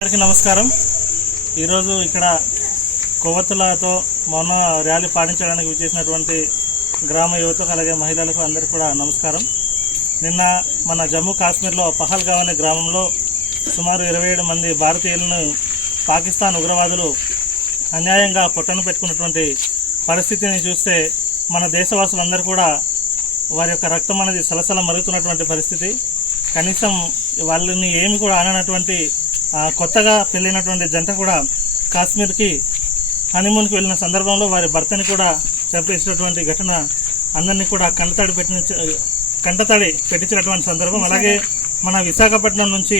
అందరికీ నమస్కారం. ఈరోజు ఇక్కడ కొవ్వొత్తులతో మౌన ర్యాలీ పాటించడానికి విచ్చేసినటువంటి గ్రామ యువతకు అలాగే మహిళలకు అందరికీ కూడా నమస్కారం. నిన్న మన జమ్మూ కాశ్మీర్లో పహల్గావ్ అనే గ్రామంలో సుమారు ఇరవై ఏడు మంది భారతీయులను పాకిస్తాన్ ఉగ్రవాదులు అన్యాయంగా పొట్టను పెట్టుకున్నటువంటి పరిస్థితిని చూస్తే మన దేశవాసులందరూ కూడా వారి యొక్క రక్తం అనేది సలసల మరుగుతున్నటువంటి పరిస్థితి. కనీసం వాళ్ళని ఏమి కూడా అననటువంటి కొత్తగా పెళ్ళినటువంటి జంట కూడా కాశ్మీర్కి హనీమూన్కి వెళ్ళిన సందర్భంలో వారి భర్తని కూడా చంపేసినటువంటి ఘటన అందరినీ కూడా కంటతడి పెట్టిన కంటతడి పెట్టించినటువంటి సందర్భం. అలాగే మన విశాఖపట్నం నుంచి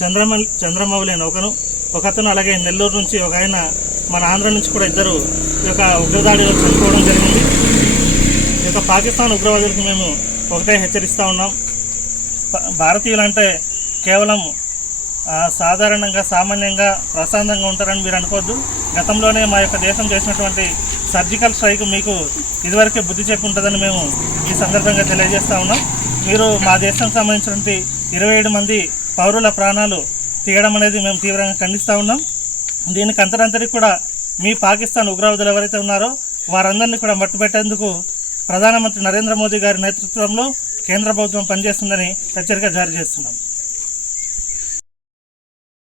చంద్రమల్ చంద్రమౌళి అని ఒకను ఒకతను అలాగే నెల్లూరు నుంచి ఒక ఆయన మన ఆంధ్ర నుంచి కూడా ఇద్దరు ఈ యొక్క ఉగ్రదాడిలో చనిపోవడం జరిగింది. ఈ యొక్క పాకిస్తాన్ ఉగ్రవాదులకు మేము ఒకటే హెచ్చరిస్తూ ఉన్నాం. భారతీయులంటే కేవలం సాధారణంగా సామాన్యంగా ప్రశాంతంగా ఉంటారని మీరు అనుకోవద్దు. గతంలోనే మా యొక్క దేశం చేసినటువంటి సర్జికల్ స్ట్రైక్ మీకు ఇదివరకే బుద్ధి చెప్పి ఉంటుందని మేము ఈ సందర్భంగా తెలియజేస్తా ఉన్నాం. మీరు మా దేశానికి సంబంధించినటువంటి ఇరవై ఏడు మంది పౌరుల ప్రాణాలు తీయడం అనేది మేము తీవ్రంగా ఖండిస్తూ ఉన్నాం. దీనికి అంతరంతరికి కూడా మీ పాకిస్తాన్ ఉగ్రవాదులు ఎవరైతే ఉన్నారో వారందరినీ కూడా మట్టుపెట్టేందుకు ప్రధానమంత్రి నరేంద్ర మోదీ గారి నేతృత్వంలో కేంద్ర ప్రభుత్వం పనిచేస్తుందని హెచ్చరిక జారీ చేస్తున్నాం.